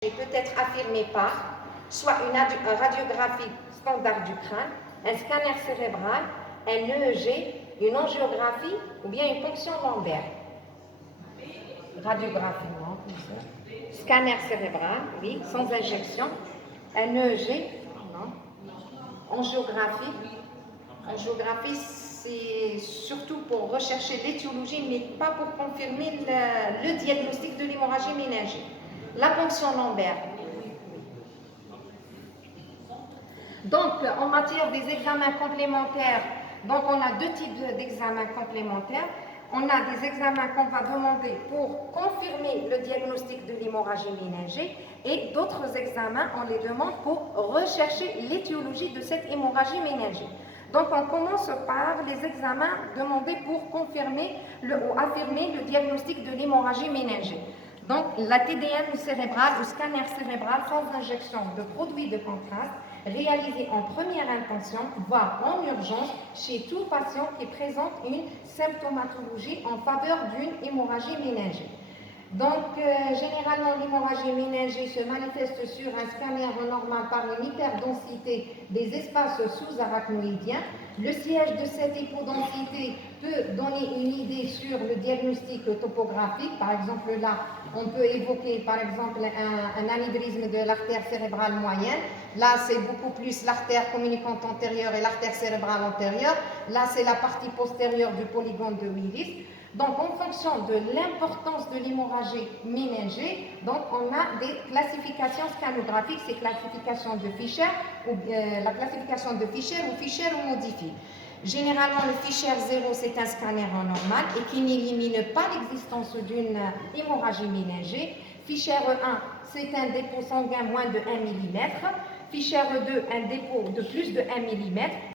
peut être affirmé par soit une radiographie standard du crâne, un scanner cérébral, un EEG, une angiographie ou bien une ponction lombaire. Radiographie, non. Scanner cérébral, oui, sans injection. Un EEG, non. Angiographie. Angiographie, c'est surtout pour rechercher l'étiologie, mais pas pour confirmer le diagnostic de l'hémorragie méningée. La ponction lombaire. Donc, en matière des examens complémentaires, donc on a deux types d'examens complémentaires. On a des examens qu'on va demander pour confirmer le diagnostic de l'hémorragie méningée et d'autres examens, on les demande pour rechercher l'étiologie de cette hémorragie méningée. Donc, on commence par les examens demandés pour confirmer ou affirmer le diagnostic de l'hémorragie méningée. Donc, la TDM cérébrale ou scanner cérébral sans injection de produits de contraste réalisé en première intention, voire en urgence, chez tout patient qui présente une symptomatologie en faveur d'une hémorragie méningée. Donc, généralement, l'hémorragie méningée se manifeste sur un scanner normal par une hyperdensité des espaces sous-arachnoïdiens. Le siège de cette hypodensité peut donner une idée sur le diagnostic topographique. Par exemple, là, on peut évoquer, par exemple, un anévrisme de l'artère cérébrale moyenne. Là, c'est beaucoup plus l'artère communicante antérieure et l'artère cérébrale antérieure. Là, c'est la partie postérieure du polygone de Willis. Donc, en fonction de l'importance de l'hémorragie méningée, donc on a des classifications scanographiques, c'est classification de Fischer, ou la classification de Fischer ou modifiée. Généralement, le Fischer 0, c'est un scanner normal et qui n'élimine pas l'existence d'une hémorragie méningée. Fischer 1, c'est un dépôt sanguin moins de 1 mm. Fischer 2, un dépôt de plus de 1 mm.